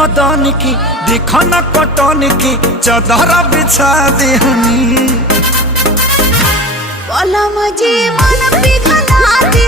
बदन की देखो न कटन की चादर बिछा देहनी मन पिघला